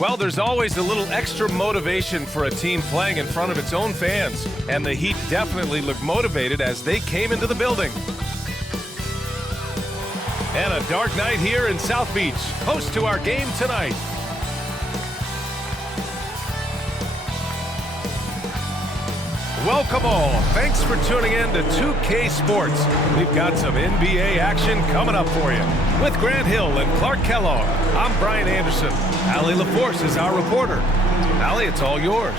Well, there's always a little extra motivation for a team playing in front of its own fans, and the Heat definitely looked motivated as they came into the building. And a dark night here in South Beach, host to our game tonight. Welcome all. Thanks for tuning in to 2K Sports. We've got some NBA action coming up for you. With Grant Hill and Clark Kellogg, I'm Brian Anderson. Allie LaForce is our reporter. Allie, it's all yours.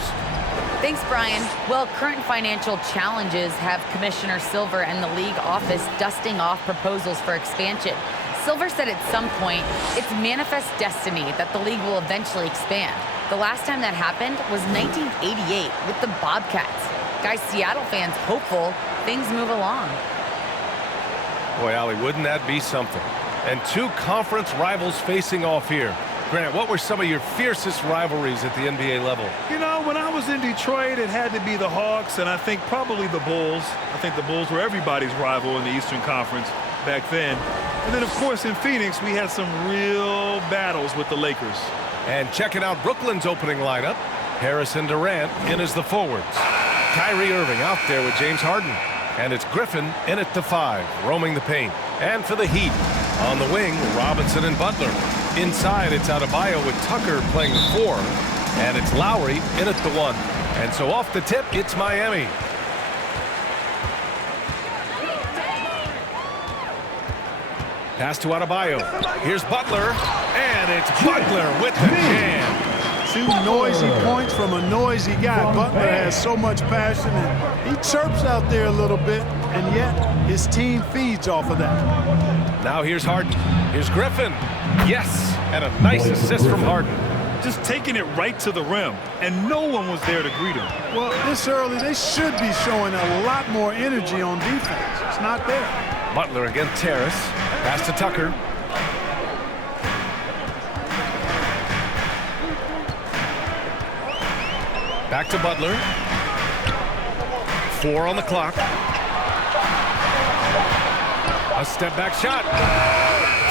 Thanks, Brian. Well, current financial challenges have Commissioner Silver and the league office dusting off proposals for expansion. Silver said at some point, it's manifest destiny that the league will eventually expand. The last time that happened was 1988 with the Bobcats. Guys, Seattle fans hopeful things move along. Boy, Allie, wouldn't that be something? And two conference rivals facing off here. Grant, what were some of your fiercest rivalries at the NBA level? You know, when I was in Detroit, it had to be the Hawks, and I think probably the Bulls. I think the Bulls were everybody's rival in the Eastern Conference back then. And then, of course, in Phoenix, we had some real battles with the Lakers. And checking out Brooklyn's opening lineup, Harris and Durant in as the forwards. Kyrie Irving out there with James Harden. And it's Griffin in at the 5, roaming the paint. And for the Heat, on the wing, Robinson and Butler. Inside, it's Adebayo with Tucker playing the 4. And it's Lowry in at the 1. And so off the tip, it's Miami. Pass to Adebayo. Here's Butler. And it's Butler with the jam. Two noisy points from a noisy guy. Butler has so much passion, and he chirps out there a little bit, and yet his team feeds off of that. Now here's Harden. Here's Griffin. Yes, and a nice assist from Harden. Just taking it right to the rim, and no one was there to greet him. Well, this early, they should be showing a lot more energy on defense. It's not there. Butler against Terrace. Pass to Tucker. Back to Butler. 4 on the clock. A step back shot.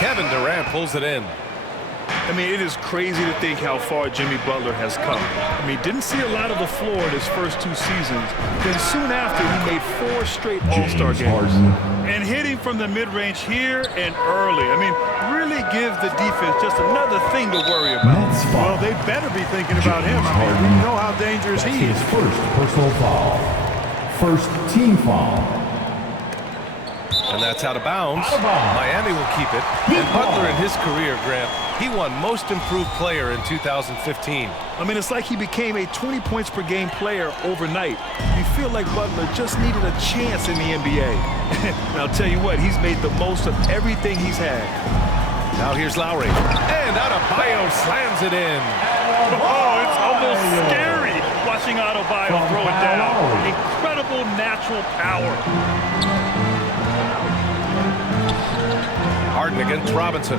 Kevin Durant pulls it in. I mean, it is crazy to think how far Jimmy Butler has come. I mean, didn't see a lot of the floor in his first 2 seasons. Then soon after, he made 4 straight All-Star games. Harden. And hitting from the mid-range here and early. I mean, really give the defense just another thing to worry about. Well, they better be thinking about him. I mean, we know how dangerous he is. His first personal foul. First team foul. And that's out of bounds. Miami will keep it. And Butler in his career, Grant, he won Most Improved Player in 2015. I mean, it's like he became a 20 points per game player overnight. You feel like Butler just needed a chance in the NBA. And I'll tell you what, he's made the most of everything he's had. Now here's Lowry. And Adebayo slams it in. Oh, it's almost scary watching Adebayo throw it down. Incredible natural power. Harden against Robinson.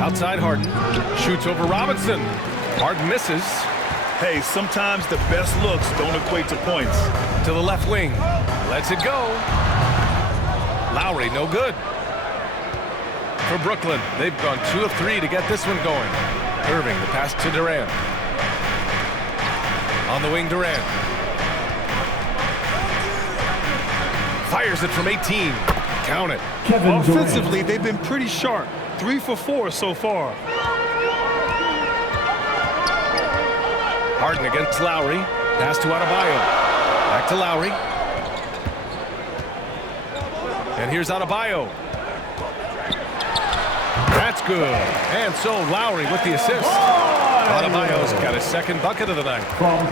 Outside Harden. Shoots over Robinson. Harden misses. Hey, sometimes the best looks don't equate to points. To the left wing. Lets it go. Lowry, no good. For Brooklyn, they've gone 2 of 3 to get this one going. Irving, the pass to Durant. On the wing, Durant. Fires it from 18. Count it. Offensively, they've been pretty sharp. 3 for 4 so far. Harden against Lowry. Pass to Adebayo. Back to Lowry. And here's Adebayo. That's good. And so Lowry with the assist. Adebayo's got his second bucket of the night.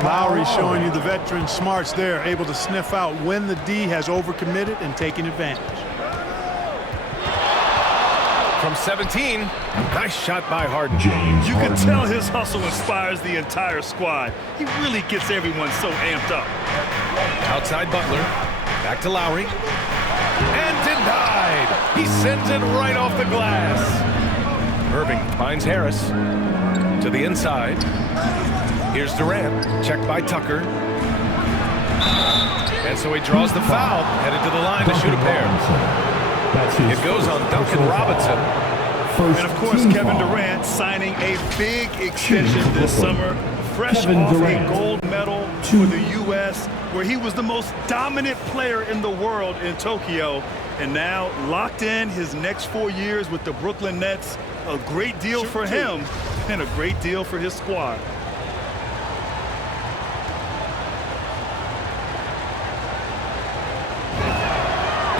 Lowry showing you the veteran smarts there, able to sniff out when the D has overcommitted and taking advantage. From 17, nice shot by Harden. You can tell his hustle inspires the entire squad. He really gets everyone so amped up. Outside Butler. Back to Lowry. And denied. He sends it right off the glass. Irving finds Harris. To the inside. Here's Durant. Checked by Tucker. And so he draws the foul. Headed to the line to shoot a pair. It goes on Duncan Robinson. And of course, Kevin Durant signing a big extension this summer, fresh off a gold medal for the U.S., where he was the most dominant player in the world in Tokyo, and now locked in his next 4 years with the Brooklyn Nets. A great deal for him and a great deal for his squad.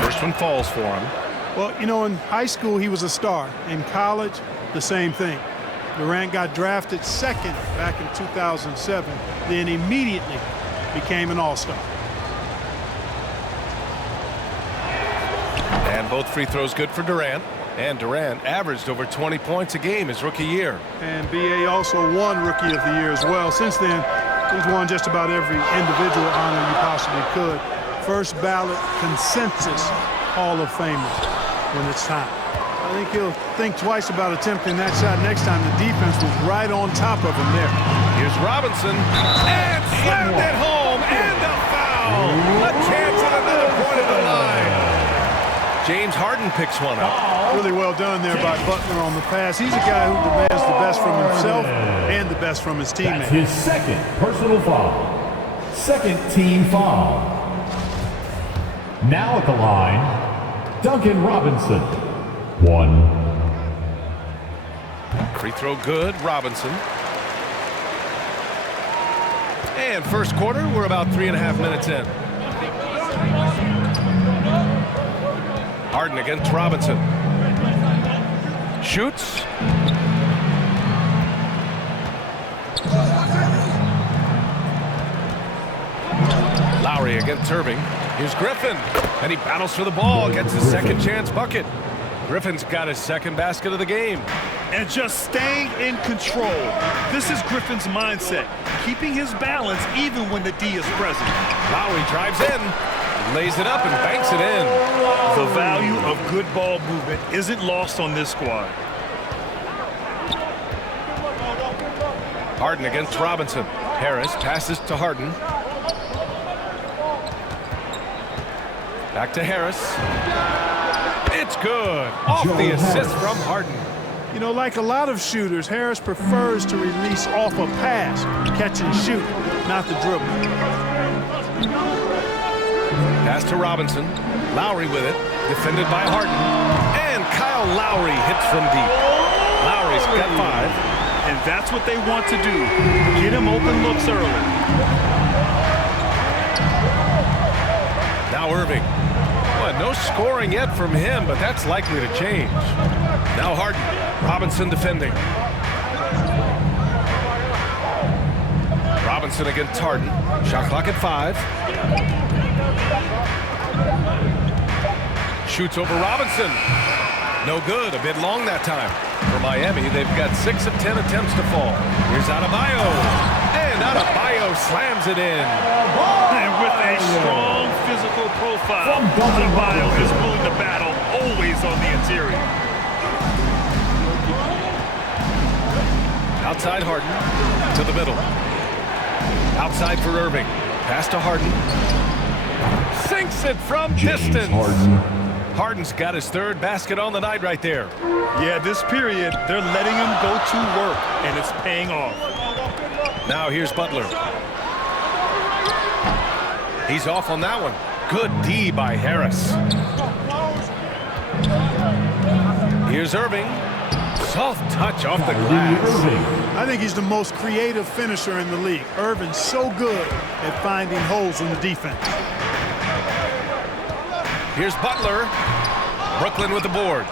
First one falls for him. Well, you know, in high school, he was a star. In college, the same thing. Durant got drafted second back in 2007, then immediately became an all-star. And both free throws good for Durant. And Durant averaged over 20 points a game his rookie year. And B.A. also won Rookie of the Year as well. Since then, he's won just about every individual honor you possibly could. First ballot consensus Hall of Famer when it's time. I think he'll think twice about attempting that shot next time. The defense was right on top of him there. Here's Robinson, and slammed it home, and a foul! A chance at another point at the line. James Harden picks one up. Really well done there by Butler on the pass. He's a guy who demands the best from himself and the best from his teammates. That's his second personal foul. Second team foul. Now at the line, Duncan Robinson. 1. Free throw good, Robinson. And first quarter, we're about 3.5 minutes in. Harden against Robinson. Shoots. Lowry against Irving. Here's Griffin, and he battles for the ball, gets his second chance bucket. Griffin's got his second basket of the game. And just staying in control. This is Griffin's mindset, keeping his balance even when the D is present. Lowry drives in, lays it up and banks it in. The value of good ball movement isn't lost on this squad. Harden against Robinson. Harris passes to Harden. Back to Harris. It's good. Off the assist from Harden. You know, like a lot of shooters, Harris prefers to release off a pass, catch and shoot, not the dribble. Pass to Robinson. Lowry with it. Defended by Harden. And Kyle Lowry hits from deep. Lowry's got 5. And that's what they want to do. Get him open looks early. Now Irving. Well, no scoring yet from him, but that's likely to change. Now Harden. Robinson defending. Robinson against Harden. Shot clock at 5. Shoots over Robinson. No good. A bit long that time. For Miami, they've got 6 of 10 attempts to fall. Here's Adebayo. And Adebayo slams it in. And with a strong physical profile, Adebayo is willing to battle, always on the interior. Outside Harden to the middle. Outside for Irving. Pass to Harden. Sinks it from distance. Harden's got his 3rd basket on the night right there. Yeah, this period, they're letting him go to work, and it's paying off. Now here's Butler. He's off on that one. Good D by Harris. Here's Irving. Soft touch off the glass. I think he's the most creative finisher in the league. Irving's so good at finding holes in the defense. Here's Butler. Brooklyn with the board.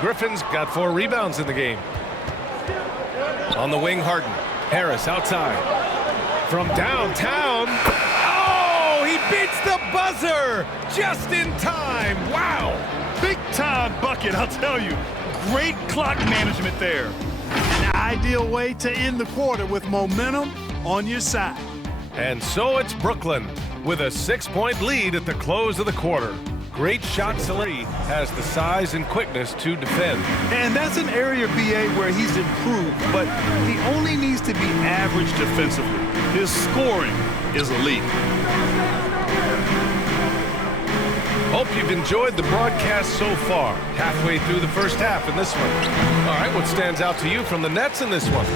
Griffin's got 4 rebounds in the game. On the wing, Harden. Harris outside. From downtown. Oh, he beats the buzzer just in time. Wow. Big time bucket, I'll tell you. Great clock management there. An ideal way to end the quarter with momentum on your side. And so it's Brooklyn with a 6-point lead at the close of the quarter. Great shot. Lowry has the size and quickness to defend. And that's an area, BA, where he's improved, but he only needs to be average defensively. His scoring is elite. Hope you've enjoyed the broadcast so far. Halfway through the first half in this one. All right, what stands out to you from the Nets in this one?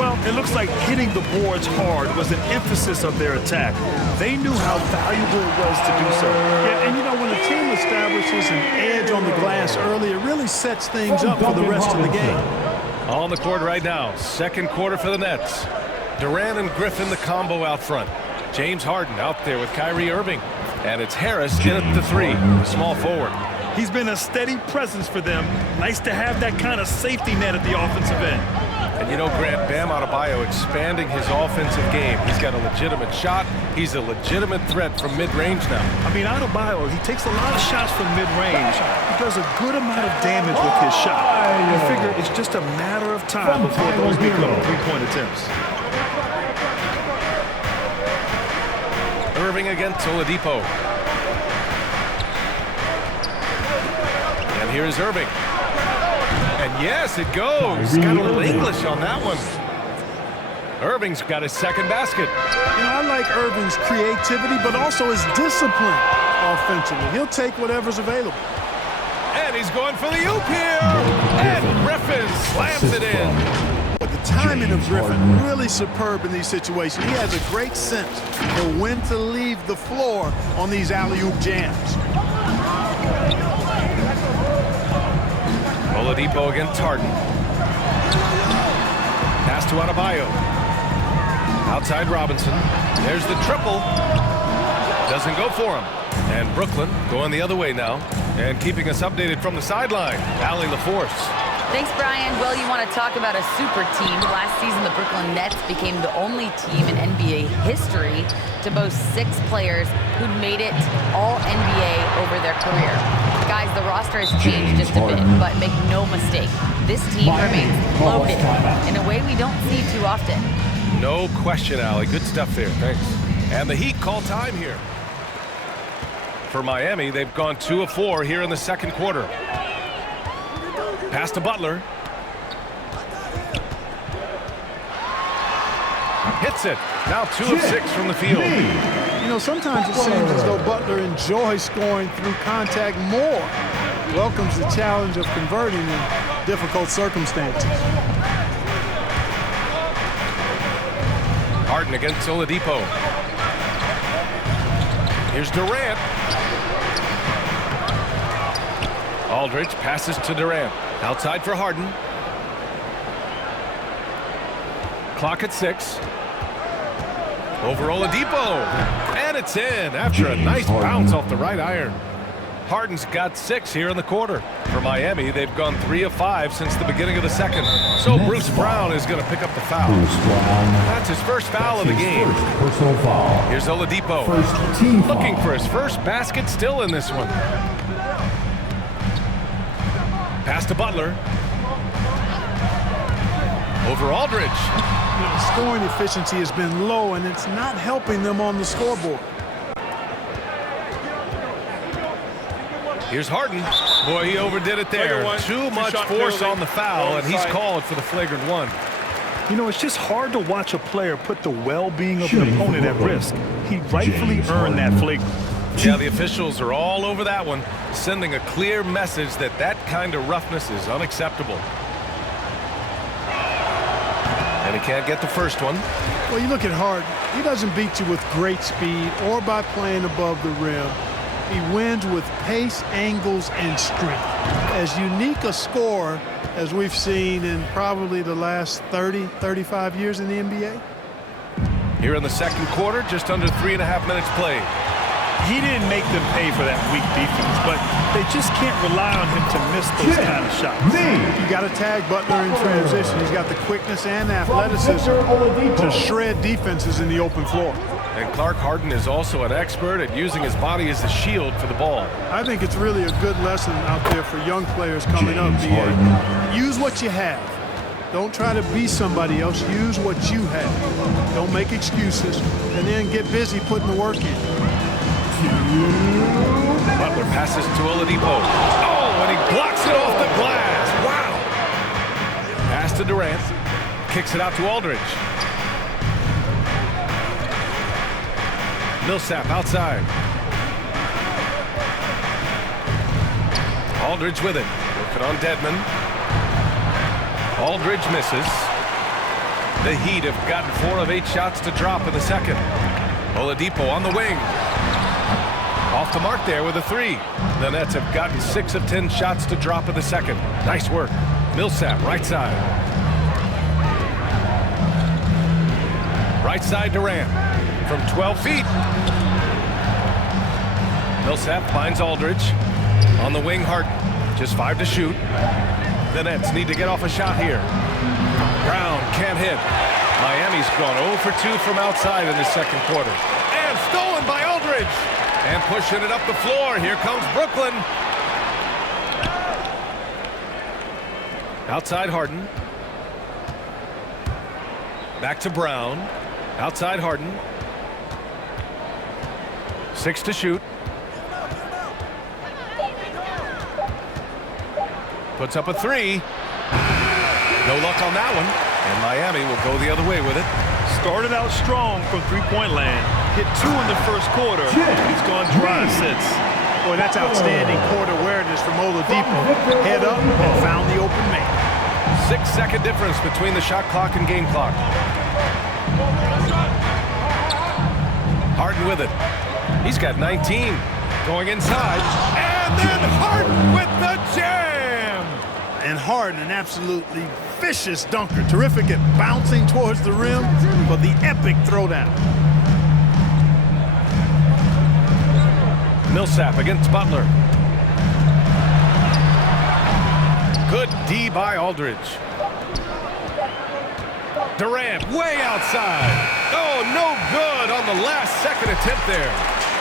Well, it looks like hitting the boards hard was an emphasis of their attack. They knew how valuable it was to do so. Yeah, and you know, when a team establishes an edge on the glass early, it really sets things up for the rest of the game. On the court right now, second quarter for the Nets. Durant and Griffin, the combo out front. James Harden out there with Kyrie Irving. And it's Harris in at the three, the small forward. He's been a steady presence for them. Nice to have that kind of safety net at the offensive end. And you know, Grant, Bam Adebayo expanding his offensive game. He's got a legitimate shot. He's a legitimate threat from mid-range now. I mean, Adebayo, he takes a lot of shots from mid-range. He does a good amount of damage with his shot. You figure it's just a matter of time before those become three-point attempts. Irving against Oladipo. And here's Irving. And yes, it goes. Got a little English on that one. Irving's got his second basket. You know, I like Irving's creativity, but also his discipline offensively. He'll take whatever's available. And he's going for the oop here. And Griffin slams it in. But the timing of Griffin really superb in these situations. He has a great sense for when to leave the floor on these alley-oop jams. Oladipo against Harden. Pass to Adebayo. Outside Robinson. There's the triple. Doesn't go for him. And Brooklyn going the other way now. And keeping us updated from the sideline, Allie LaForce. Thanks, Brian. Well, you want to talk about a super team. Last season, the Brooklyn Nets became the only team in NBA history to boast 6 players who'd made it all NBA over their career. Guys, the roster has changed just a bit, but make no mistake, this team remains loaded in a way we don't see too often. No question, Allie. Good stuff there. Thanks. And the Heat call time here. For Miami, they've gone 2 of 4 here in the second quarter. Pass to Butler. Hits it. Now 2 of 6 from the field. You know, sometimes it seems as though Butler enjoys scoring through contact more. Welcomes the challenge of converting in difficult circumstances. Harden against Oladipo. Here's Durant. Aldridge passes to Durant. Outside for Harden. Clock at 6. Over Oladipo. And it's in after a nice bounce off the right iron. Harden's got 6 here in the quarter. For Miami, they've gone 3 of 5 since the beginning of the second. So Bruce Brown is going to pick up the foul. That's his first foul of the game. Personal foul. Here's Oladipo. First team foul. Looking for his first basket still in this one. Pass to Butler. Over Aldridge. The scoring efficiency has been low, and it's not helping them on the scoreboard. Here's Harden. Boy, he overdid it there. Too much force on the foul, and he's called for the flagrant one. You know, it's just hard to watch a player put the well-being of an opponent at risk. He rightfully earned that flagrant. Yeah, the officials are all over that one, sending a clear message that that kind of roughness is unacceptable. And he can't get the first one. Well, you look at Harden. He doesn't beat you with great speed or by playing above the rim. He wins with pace, angles, and strength. As unique a scorer as we've seen in probably the last 30, 35 years in the NBA. Here in the second quarter, just under 3.5 minutes played. He didn't make them pay for that weak defense, but they just can't rely on him to miss those kind of shots. You got to tag Butler in transition. He's got the quickness and athleticism to shred defenses in the open floor. And Clark Harden is also an expert at using his body as a shield for the ball. I think it's really a good lesson out there for young players coming up. Use what you have. Don't try to be somebody else. Use what you have. Don't make excuses. And then get busy putting the work in. Butler passes to Oladipo. Oh, and he blocks it off the glass. Wow. Pass to Durant. Kicks it out to Aldridge. Millsap outside. Aldridge with it. Working on Dedmon. Aldridge misses. The Heat have gotten 4 of 8 shots to drop in the second. Oladipo on the wing. Off the mark there with a 3. The Nets have gotten 6 of 10 shots to drop in the second. Nice work. Millsap, right side. Right side Durant from 12 feet. Millsap finds Aldridge. On the wing, Harden. Just 5 to shoot. The Nets need to get off a shot here. Brown can't hit. Miami's gone 0 for 2 from outside in the second quarter. And stolen by Aldridge. And pushing it up the floor. Here comes Brooklyn. Outside Harden. Back to Brown. Outside Harden. 6 to shoot. Puts up a 3. No luck on that one. And Miami will go the other way with it. Started out strong from three-point land. Hit 2 in the first quarter. He's gone dry since. Boy, that's outstanding court awareness from Oladipo. Head up and found the open man. 6-second difference between the shot clock and game clock. Harden with it. He's got 19. Going inside. And then Harden with the jam! And Harden, an absolutely vicious dunker. Terrific at bouncing towards the rim, but the epic throwdown. Millsap against Butler. Good D by Aldridge. Durant way outside. Oh, no good on the last second attempt there.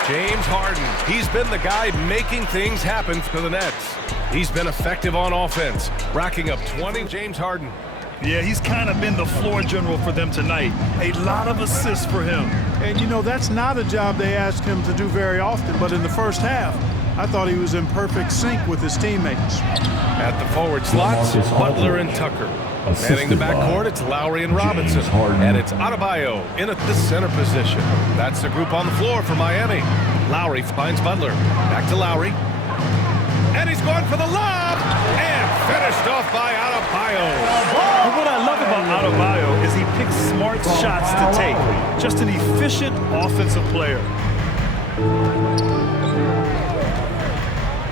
James Harden, he's been the guy making things happen for the Nets. He's been effective on offense, racking up 20. James Harden. Yeah, he's kind of been the floor general for them tonight. A lot of assists for him. And, you know, that's not a job they ask him to do very often, but in the first half, I thought he was in perfect sync with his teammates. At the forward slots, Butler and Tucker. Manning the backcourt, it's Lowry and Robinson. And it's Adebayo in at the center position. That's the group on the floor for Miami. Lowry finds Butler. Back to Lowry. And he's going for the lob. And finished off by Adebayo. And what I love about Adebayo is he picks smart shots to take. Just an efficient offensive player.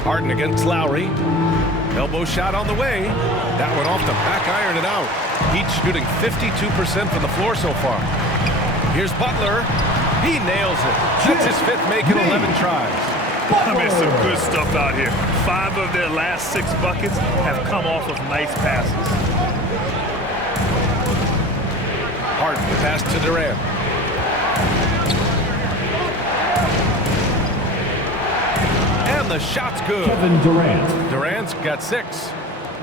Harden against Lowry. Elbow shot on the way. That went off the back iron and out. Heat shooting 52% from the floor so far. Here's Butler. He nails it. That's his 5th make in 11 tries. I mean, some good stuff out here. 5 of their last 6 buckets have come off of nice passes. Harden, the pass to Durant. And the shot's good. Kevin Durant. Durant's got 6.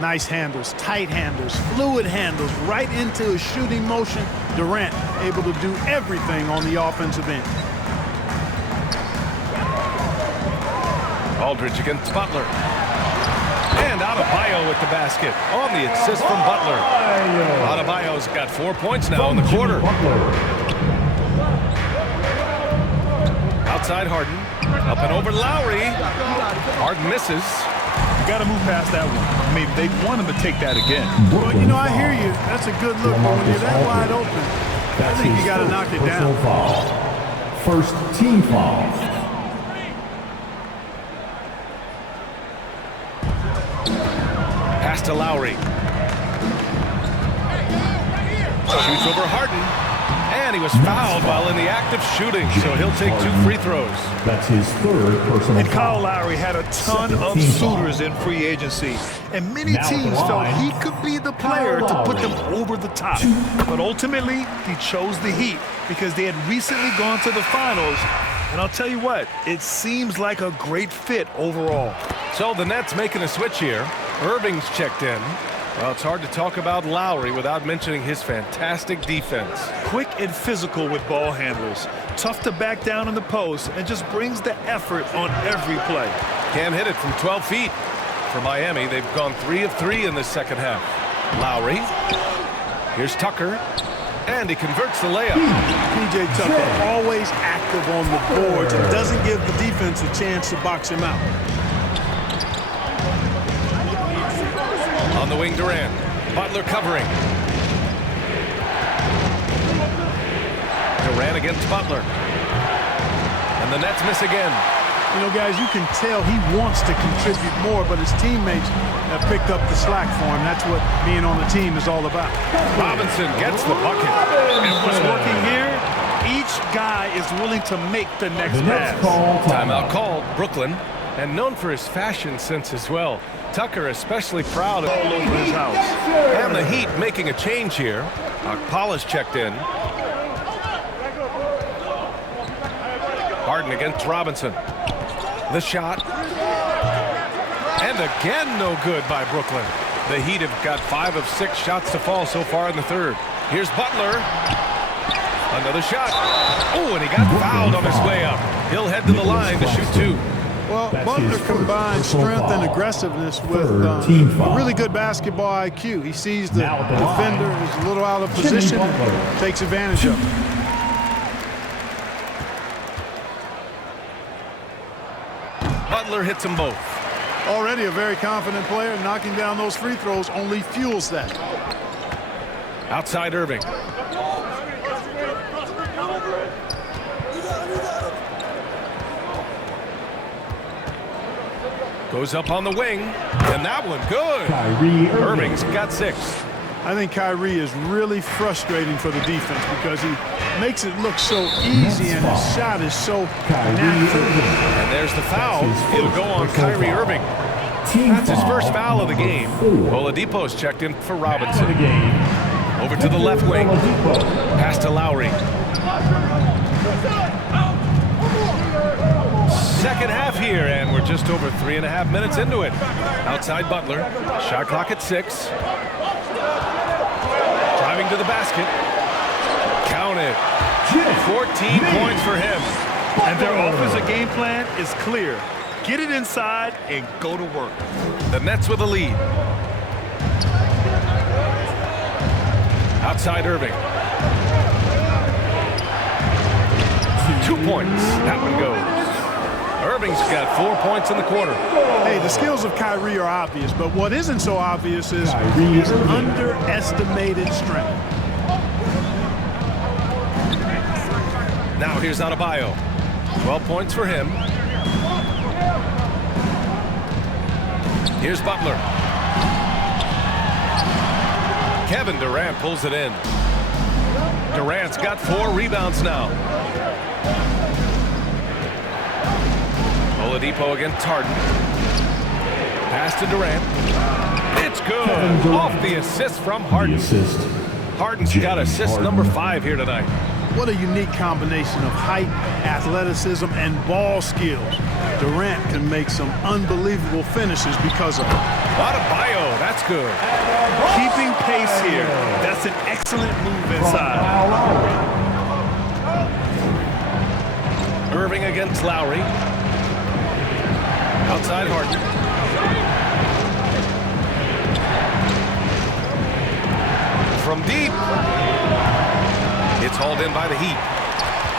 Nice handles, tight handles, fluid handles, right into a shooting motion. Durant able to do everything on the offensive end. Aldridge against Butler. And Adebayo with the basket on the assist from Butler. Adebayo's got 4 points now in the quarter. Outside Harden. Up and over Lowry. Harden misses. You got to move past that one. I mean, they want him to take that again. Well, you know, I hear you. That's a good look, but when you're that wide open, I think you got to knock it down. First team foul. Pass to Lowry. Shoots over Harden. And he was fouled while in the act of shooting, so he'll take 2 free throws. That's his 3rd personal And Kyle foul. Lowry had a ton of suitors in free agency, and many teams felt he could be the player to put them over the top. But ultimately, he chose the Heat because they had recently gone to the finals. And I'll tell you what, it seems like a great fit overall. So the Nets making a switch here. Irving's checked in. Well, it's hard to talk about Lowry without mentioning his fantastic defense. Quick and physical with ball handlers. Tough to back down in the post and just brings the effort on every play. Can't hit it from 12 feet. For Miami, they've gone 3 of 3 in the second half. Lowry. Here's Tucker. And he converts the layup. P.J. Tucker always active on the boards and doesn't give the defense a chance to box him out. the wing, Durant. Butler covering. Durant against Butler. And the Nets miss again. You know, guys, you can tell he wants to contribute more, but his teammates have picked up the slack for him. That's what being on the team is all about. Robinson gets the bucket. And what's working here, each guy is willing to make the next pass. Timeout called, Brooklyn, and known for his fashion sense as well. Tucker especially proud of All over his house. And the Heat making a change here. Paula's checked in. Harden against Robinson. The shot. And again, no good by Brooklyn. The Heat have got 5 of 6 shots to fall so far in the third. Here's Butler. Another shot. Oh, and he got fouled on his way up. He'll head to the line to shoot 2. Well, Butler combines strength and aggressiveness with a really good basketball IQ. He sees the defender is a little out of position and takes advantage of it. Butler hits them both. Already a very confident player. Knocking down those free throws only fuels that. Outside Irving. Goes up on the wing, and that one good. Kyrie Irving's got 6. I think Kyrie is really frustrating for the defense because he makes it look so easy and his shot is so natural. And there's the foul. It'll go on Kyrie Irving. That's his first foul of the game. Oladipo's checked in for Robinson. Over to the left wing. Pass to Lowry. Second half here, and we're just over 3.5 minutes into it. Outside Butler. Shot clock at 6. Driving to the basket. Count it. 14 points for him. And their offensive game plan is clear. Get it inside and go to work. The Nets with a lead. Outside Irving. 2 points. That one goes. Irving's got 4 points in the quarter. Hey, the skills of Kyrie are obvious, but what isn't so obvious is his underestimated strength. Now here's Adebayo. 12 points for him. Here's Butler. Kevin Durant pulls it in. Durant's got 4 rebounds now. Oladipo against Harden. Pass to Durant. It's good. Off the assist from Harden. Harden's got assist number 5 here tonight. What a unique combination of height, athleticism, and ball skills. Durant can make some unbelievable finishes because of it. Adebayo, that's good. Keeping pace here. That's an excellent move inside. Irving against Lowry. Outside Harden. From deep. It's hauled in by the Heat.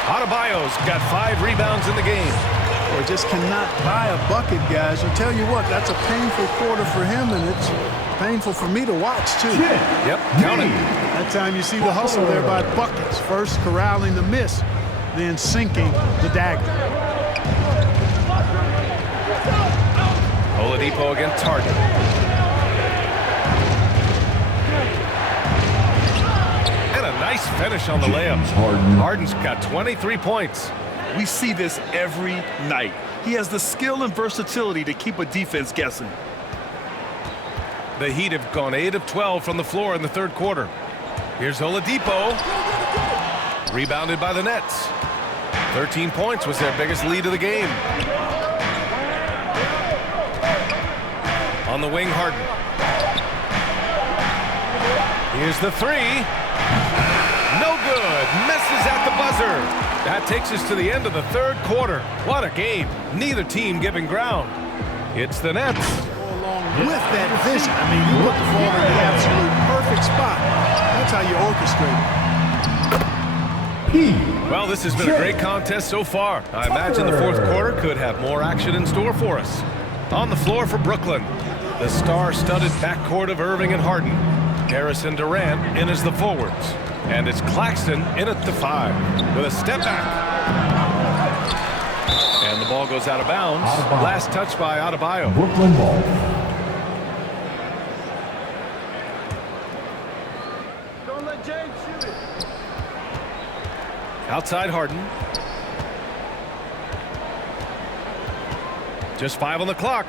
Adebayo's got 5 rebounds in the game. Or just cannot buy a bucket, guys. I tell you what, that's a painful quarter for him, and it's painful for me to watch, too. Yep, count it. That time you see the hustle there by buckets. First corralling the miss, then sinking the dagger. Oladipo against Harden. And a nice finish on the layup. Harden's got 23 points. We see this every night. He has the skill and versatility to keep a defense guessing. The Heat have gone 8 of 12 from the floor in the third quarter. Here's Oladipo. Rebounded by the Nets. 13 points was their biggest lead of the game. On the wing, Harden. Here's the 3. No good. Misses at the buzzer. That takes us to the end of the third quarter. What a game. Neither team giving ground. It's the Nets. Go along with that vision. I mean, you put the ball in the absolute perfect spot. That's how you orchestrate it. Well, this has been a great contest so far. I imagine the fourth quarter could have more action in store for us. On the floor for Brooklyn, The star-studded backcourt of Irving and Harden. Harris and Durant in as the forwards. And it's Claxton in at the 5 with a step back. And the ball goes out of bounds. Last touch by Adebayo. Brooklyn ball. Don't let James shoot it. Outside Harden. Just 5 on the clock.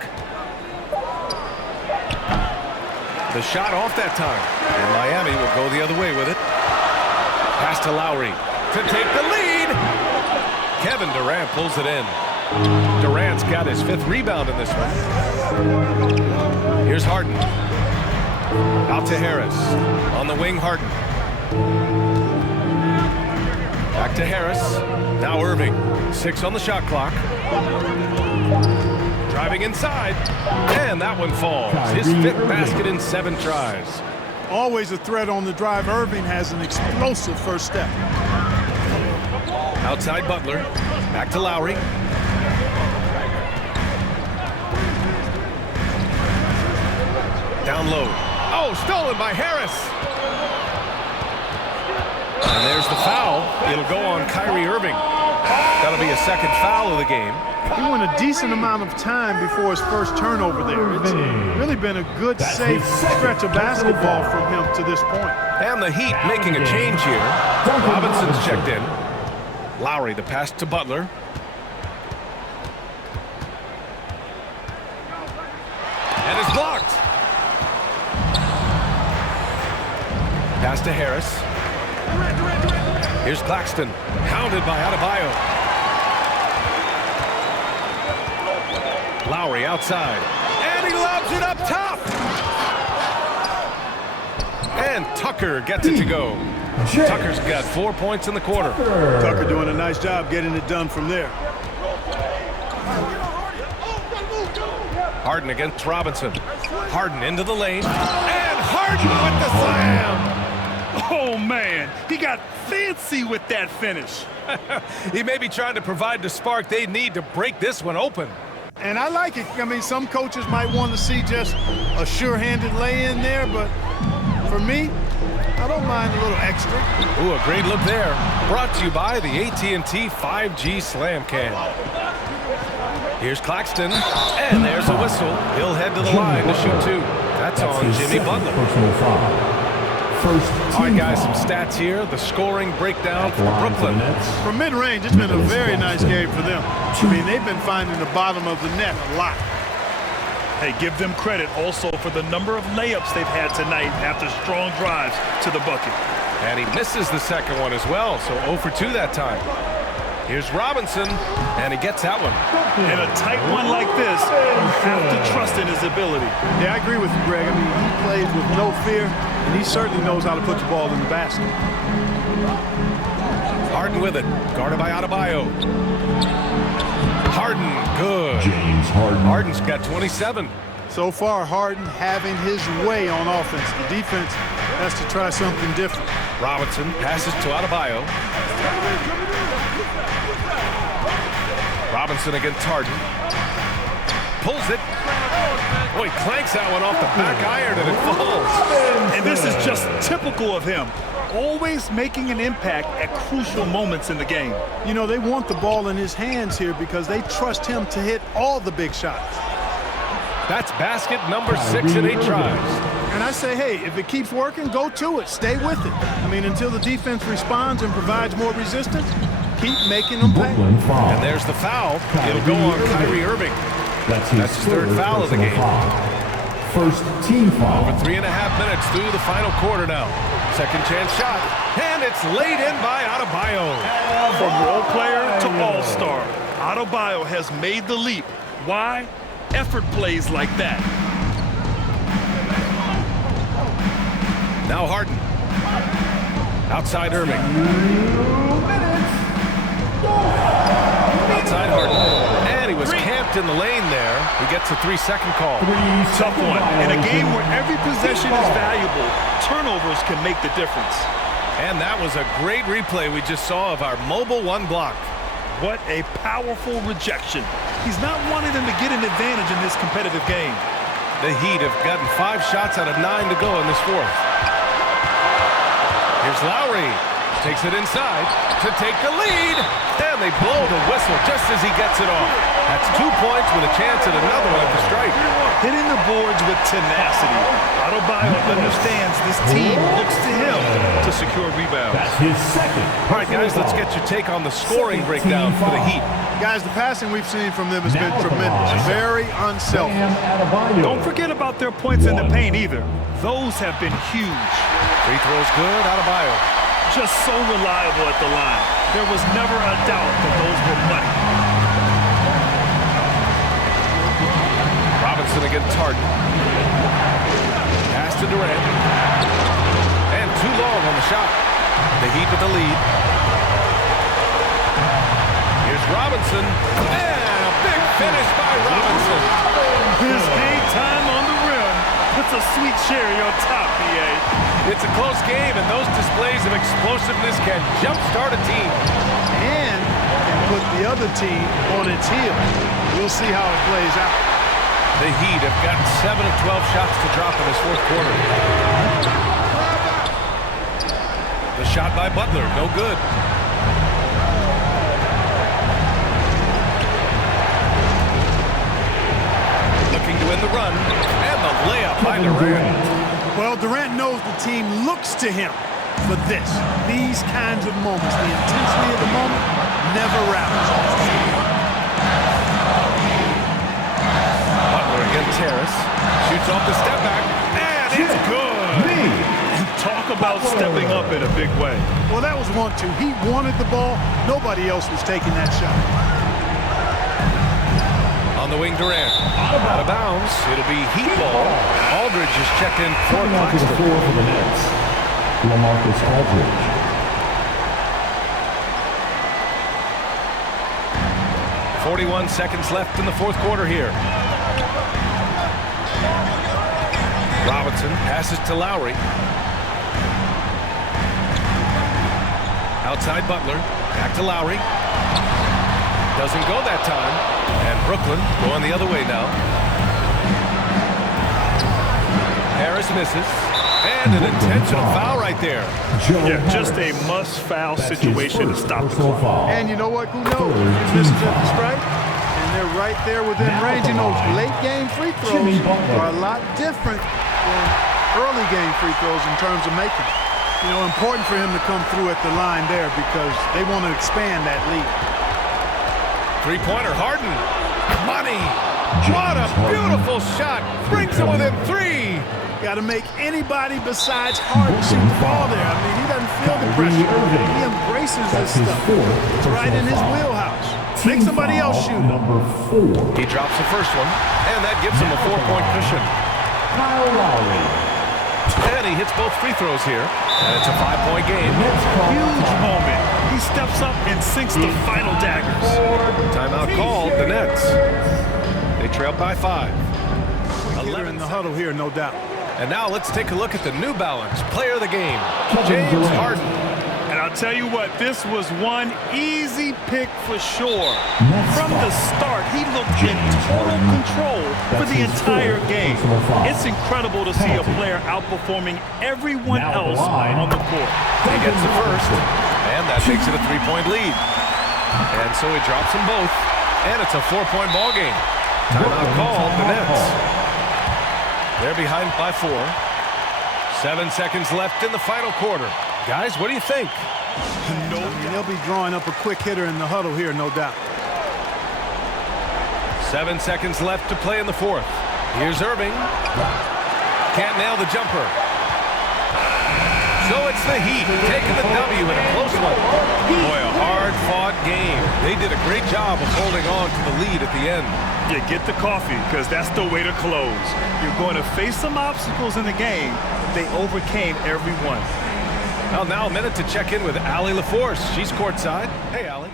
The shot off that time. And Miami will go the other way with it. Pass to Lowry to take the lead. Kevin Durant pulls it in. Durant's got his 5th rebound in this one. Here's Harden. Out to Harris. On the wing, Harden. Back to Harris. Now Irving. 6 on the shot clock. Driving inside. And that one falls. His 5th basket in 7 tries. Always a threat on the drive. Irving has an explosive first step. Outside Butler. Back to Lowry. Down low. Oh, stolen by Harris. And there's the foul. It'll go on Kyrie Irving. That'll be a 2nd foul of the game. He went a decent amount of time before his first turnover there. It's really been a good, safe stretch of basketball from him to this point. And the Heat making a change here. Robinson's checked in. Lowry, the pass to Butler. And it's blocked. Pass to Harris. Here's Claxton. Hounded by Adebayo. Lowry outside. And he lobs it up top. And Tucker gets it to go. Tucker's got 4 points in the quarter. Tucker doing a nice job getting it done from there. Harden against Robinson. Harden into the lane. And Harden with the slam. Oh, man. He got fancy with that finish. He may be trying to provide the spark they need to break this one open. And I like it. I mean, some coaches might want to see just a sure-handed lay-in there, but for me, I don't mind a little extra. Ooh, a great look there. Brought to you by the AT&T 5G Slam Cam. Here's Claxton, and there's a whistle. He'll head to the line to shoot 2. That's on Jimmy Butler. Personal foul. First All right, guys, some stats here. The scoring breakdown for Brooklyn. From mid-range, it's been a very nice game for them. I mean, they've been finding the bottom of the net a lot. Hey, give them credit also for the number of layups they've had tonight after strong drives to the bucket. And he misses the second one as well, so 0 for 2 that time. Here's Robinson, and he gets that one. In a tight one like this, you have to trust in his ability. Yeah, I agree with you, Greg. I mean, he plays with no fear, and he certainly knows how to put the ball in the basket. Harden with it, guarded by Adebayo. Harden, good. James Harden. Harden's got 27. So far, Harden having his way on offense. The defense has to try something different. Robinson passes to Adebayo. Robinson against Harden. Pulls it. Oh, he clanks that one off the back iron and it falls. And this is just typical of him. Always making an impact at crucial moments in the game. You know, they want the ball in his hands here because they trust him to hit all the big shots. That's basket number 6 in 8 tries. And I say, hey, if it keeps working, go to it. Stay with it. I mean, until the defense responds and provides more resistance, keep making them pay. And there's the foul. It'll go on Kyrie Irving. That's his 3rd foul of the game. First team foul. Over 3.5 minutes through the final quarter now. Second chance shot. And it's laid in by Adebayo. From role player to all-star, Adebayo has made the leap. Why? Effort plays like that. Now Harden. Outside Irving. Outside Harden. And he was camped in the lane there. He gets a 3-second call. Tough one. In a game where every possession is valuable, turnovers can make the difference. And that was a great replay we just saw of our mobile 1 block. What a powerful rejection. He's not wanting them to get an advantage in this competitive game. The Heat have gotten 5 shots out of 9 to go in this fourth. Here's Lowry. Takes it inside to take the lead. And they blow the whistle just as he gets it off. That's 2 points with a chance at another one at the strike. Hitting the boards with tenacity. Adebayo understands this team looks to him to secure rebounds. That's his second. All right, guys, let's get your take on the scoring breakdown for the Heat. Guys, the passing we've seen from them has been tremendous. Very unselfish. Don't forget about their points in the paint either. Those have been huge. Free throws good, Adebayo. Just so reliable at the line. There was never a doubt that those were money. Robinson against Harden. Pass to Durant. And too long on the shot. The Heat with the lead. Here's Robinson. And a big finish by Robinson. His game time on the rim puts a sweet cherry on top, BA. It's a close game, and those displays of explosiveness can jumpstart a team. And can put the other team on its heels. We'll see how it plays out. The Heat have gotten 7 of 12 shots to drop in this fourth quarter. The shot by Butler, no good. Looking to win the run, and the layup by Durant. Well, Durant knows the team looks to him for this. These kinds of moments, the intensity of the moment, never rallies. Butler against Harris. Shoots off the step back, and it's good. Talk about stepping up in a big way. Well, that was 1-2. He wanted the ball. Nobody else was taking that shot. On the wing, Durant. Out of bounds. It'll be Heat ball. Aldridge is checked in for To the floor for the Nets. LaMarcus Aldridge. 41 seconds left in the fourth quarter here. Robinson passes to Lowry. Outside Butler. Back to Lowry. Doesn't go that time. And Brooklyn going the other way now. Harris misses. And an intentional foul right there. Yeah, just a must-foul situation to stop the clock. And you know what? Who knows? You missed at the strike, and they're right there within range. And those late-game free throws are a lot different than early-game free throws in terms of making. You know, important for him to come through at the line there because they want to expand that lead. Three-pointer, Harden. Money. What a beautiful shot. Brings him within 3. Got to make anybody besides Harden shoot the ball there. I mean, he doesn't feel the pressure. He embraces this stuff. It's right in his wheelhouse. Make somebody else shoot. Number 4. He drops the first one, and that gives him a 4-point cushion. Kyle Lowry. And he hits both free throws here, and it's a 5-point game. Huge moment. He steps up and sinks the final daggers. Timeout called, the Nets. They trail by 5. 11 in the huddle here, no doubt. And now let's take a look at the New Balance player of the game, James Harden. And I'll tell you what, this was one easy pick for sure. From the start, he looked in total control for the entire game. It's incredible to see a player outperforming everyone else on the court. He gets the first, and that makes it a 3-point lead. And so he drops them both, and it's a 4-point ball game. Timeout called, the Nets. They're behind by 4. 7 seconds left in the final quarter. Guys, what do you think? I mean, they'll be drawing up a quick hitter in the huddle here, no doubt. 7 seconds left to play in the fourth. Here's Irving. Can't nail the jumper. So it's the Heat taking the W in a close one. Boy, a hard-fought game. They did a great job of holding on to the lead at the end. Yeah, get the coffee, because that's the way to close. You're going to face some obstacles in the game. They overcame every one. Well, now a minute to check in with Allie LaForce. She's courtside. Hey, Allie.